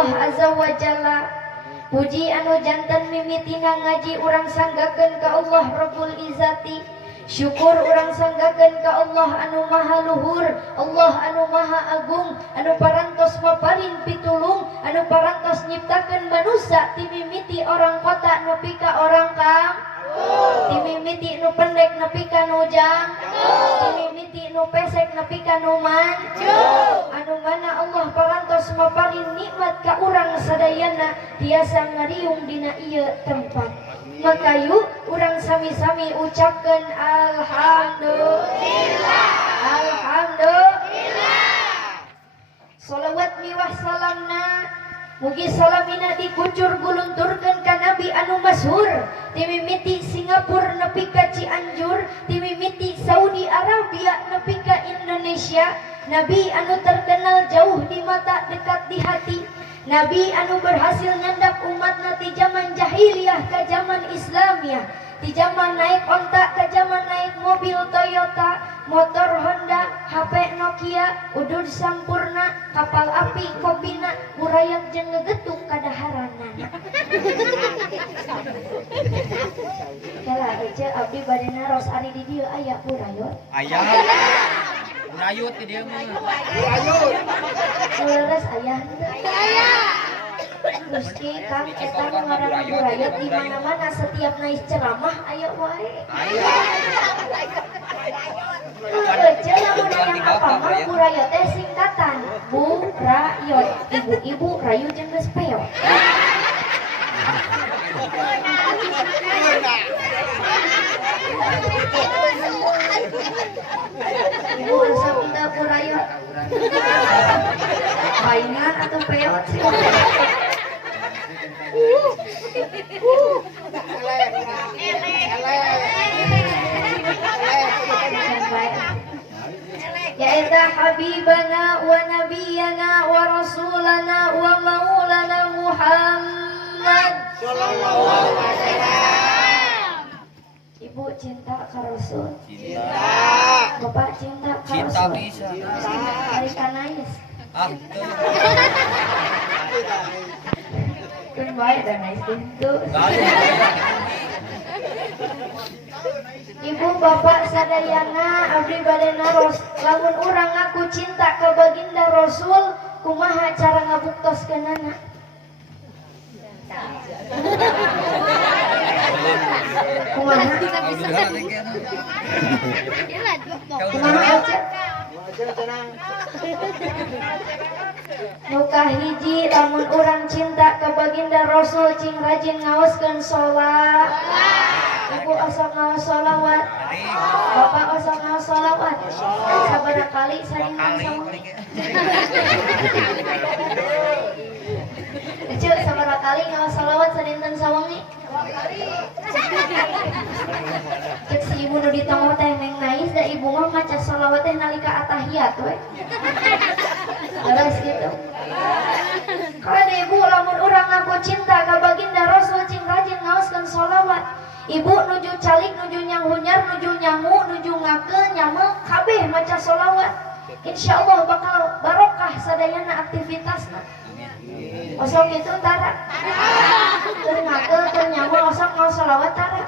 Allah azza wa jalla. Puji anu janten mimitina ngaji urang sanggakeun ka Allah Rabbul Izzati. Syukur urang sanggakeun ka Allah anu maha luhur, Allah anu maha agung, anu parantos maparing pitulung, anu parantos nyiptakeun manusia ti mimiti orang kota nepi ka orang kampung. Ti mimiti nu pendek nepi ka nu jang, ti mimiti nu pesek nepi ka nu manjung. Anu mana Allah parantos maparing nikmat ka urang sadayana tiasa ngariung dina ieu tempat. Maka yuk urang sami-sami ucapkeun alhamdulillah. Alhamdulillah. Shalawat miwah salamna mugi salamina dikucur gulunturkeun ka Nabi anu masyhur ti mimiti Singapura nepi ka Cianjur, ti mimiti Saudi Arabia nepi ka Indonesia. Nabi anu terkenal jauh di mata dekat di hati. Nabi anu berhasil nyandak umatna ti zaman jahiliyah ke zaman Islamiyah, ti zaman naik onta ke zaman naik mobil Toyota, motor Honda, HP Nokia, udud sampurna, kapal api kopina, murayat jeung ngegetung kadaharanana. Kala aja abdi bade naros ari di dieu aya purayot. Aya. Purayot di dieu mah. Purayot. Leres aya. Aya. Gusti Kang eta nu ngaranna purayot di mana-mana setiap naik ceramah aya wae. Aya. Ece lamun aya apa mah purayot teh singkatan Burayot. Ibu-ibu rayu jeung geus peot. Ibu resep teu purayot. Mainan atau peot sih. Ya eta habibana wa nabiyana wa rasulana wa maulana Muhammad sallallahu alaihi wasallam. Ibu cinta ka Rasul. Cinta. Bapak cinta ka Rasul. Cinta bisa. Ari kanais. Ah, Kun bae da nais itu. Ibu bapak sadayana abdi bade naros lamun urang ngaku cinta ka baginda Rasul kumaha cara ngabuktoskeunana? Kumaha? Kumaha aja? Nuka hiji lamun urang cinta ka baginda Rasul cing rajin ngaoskeun sholawat. Ibu osok ngaos sholawat. Bapak osok ngaos sholawat. Sabaraha kali saringan sama. Cek sabaraha kali ngaos sholawat sadinten sawengi? Cek si ibu nu ditongo teh neng nais da ibu mah maca sholawat teh nalika atahiyat we. Terus gitu. Kada ibu lamun urang ngaku cinta ka baginda Rasul cing rajin ngaoskeun sholawat. Ibu nuju calik, nuju nyanghunyar, nuju nyangu, nuju ngake, nyamel, kabeh maca sholawat. Insyaallah bakal barokah sadayana aktivitasna. Osok itu tara. Keur ngake, keur nyamel, osok ngaos sholawat tara.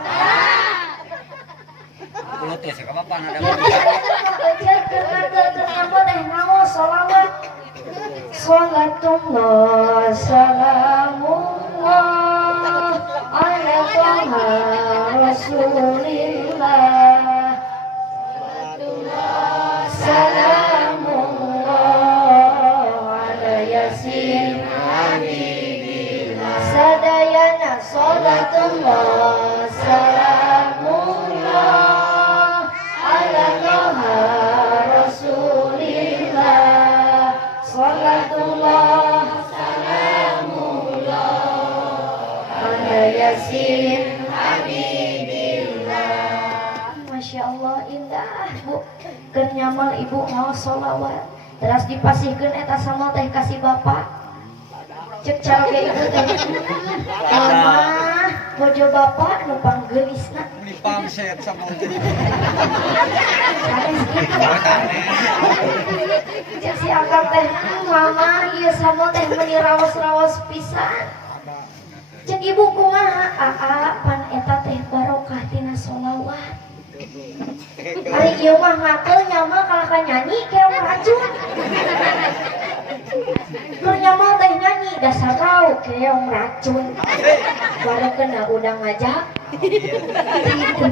Kulo teh sakapapan ada. Keur ngake, keur nyamel teh ngaos sholawat. Sholatullah salamullah ala taha rasulillah. Sholatullah salamullah ala yasin habibillah. Sadayana sholatullah salamullah ala taha rasulillah. Salatullah salamullah ala yasin habibillah. Masya Allah indah bu. Keur nyamal ibu ngaos sholawat. Terus dipasihkeun eta samal teh kasih bapak. Cek calge ibu teh. Mama bojo bapak nu panggeulisna. pamset sama cek si akang teh mama ieu samo teh meuni raos-raos pisan cek ibu kumaha pan eta teh barokah tina sholawat ari ieu mah ngakel nyama kalahkan nyanyi keong racun keur nyamal teh nyanyi dasar kau keong racun baru kena udah ngajak gitu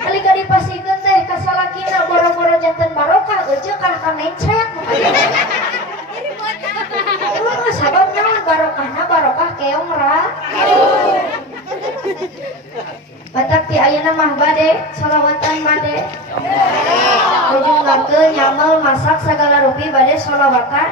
kali kali pasikeun teh ka salakina boro-boro janten barokah euceuk kana ka mencret sabab naon barokahna barokah keong racun batak ti ayeuna mah bade sholawatan bade ujung ngangkeun nyamal masak sagala rupi bade sholawatan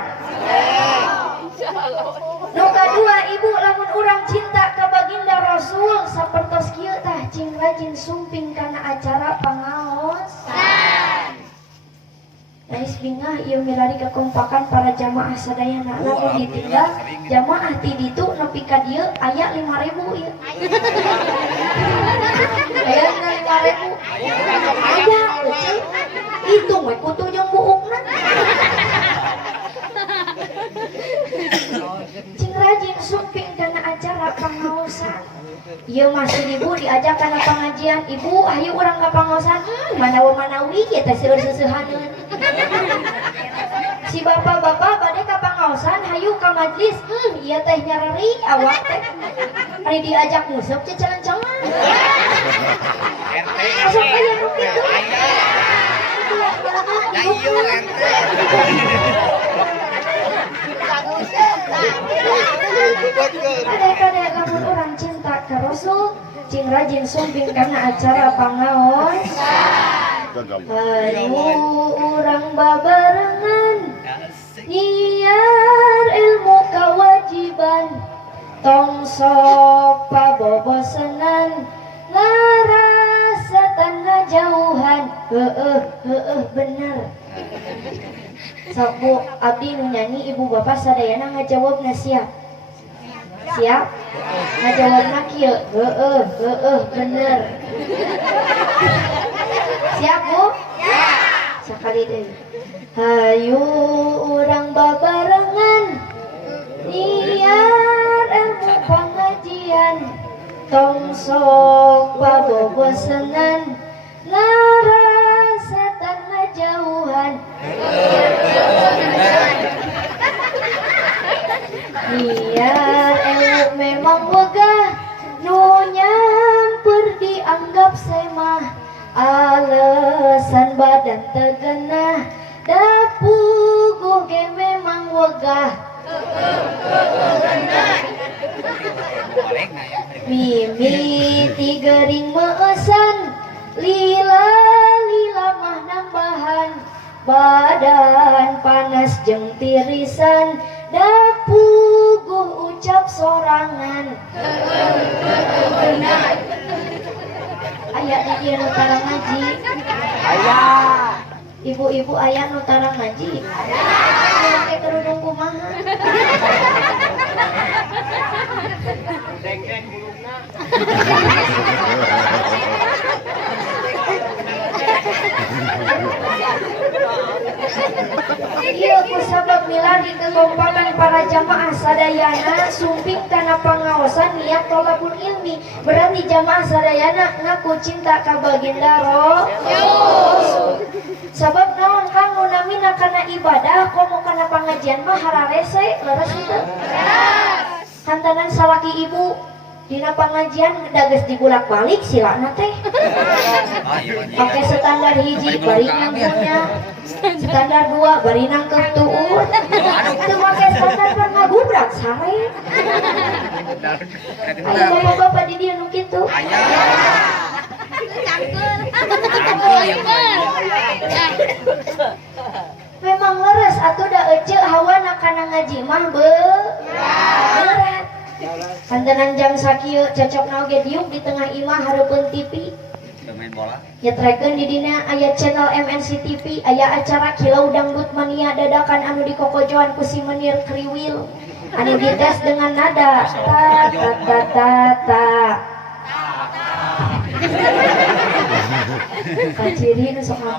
nu kadua ibu lamun urang cinta ka baginda Rasul sapertos kieu tah cing rajin sumping kana acara pangaos Nais bingah ieu milari kekompakan para jamaah sadayana lamun ditinggal jamaah ti ditu nepi ka dieu aya 5.000 ieu aya 5.000 aya euceuk hitung we kutu jeung buukna cing rajin sumping kana acara pangaosan ieu masih ibu diajak kana pengajian ibu hayu urang ka pangaosan manawi kieu teh seueur seusehaneun si bapak-bapak bade ka pangaosan hayu ka majlis ieu teh nyarari awak teh ari diajak nguseup teh calan-calan masuk aya nu kitu Kadang-kadang lamun orang cinta ke Rasul cing rajin sumping karena acara pangaos hayu urang babarengan nyiar ilmu kewajiban tong sok pabobosenan ngarasatan ngajauhan bener sok bu abdi nu nyanyi ibu bapak sadayana ngajawabna siap ngajawabna kieu bener siap bu sakali deui hayu urang babarengan niar ilmu pengajian tong sok pabobosenan ngarasatan ngajauhan niar ilmu memang wegah nu nyamper dianggap semah alesan badan tegenah dapuguh ge memang wegah mimiti gering meesan lila mah nambahan badan panas jeung tirisan dapuguh ucap sorangan aya di dieu nu tara ngaji aya ibu-ibu aya nu tara ngaji aya make kerudung kumaha deng-deng bulungna ieu kusabab milari kekompakan para jamaah sadayana sumping kana pangaosan niat thalabul ilmi berarti jamaah sadayana ngaku cinta ka baginda Rasul sabab naon kang nu namina kana ibadah komo kana pangajian mah hararese leres henteu hantanan salaki ibu dina pangajian dages dibulak-balik silana teh pakai standar hiji bari nyangkunya standar 2 bari nangkep tuut teu make standar pan ngagubrak sare aya bapak-bapak di dieu nu kitu memang leres atuh da eceuk hawana kana ngaji mah berat kantenan jam sakieu cocok naoge diuk di tengah imah hareupeun TV main bola nyetrekeun di dina aya channel MNC TV aya acara Kilau Dangdut Mania dadakan anu dikokojoan ku si Menir Kriwil anu dites dengan nada ta ta ta ta ta Kaciri nu sok nonton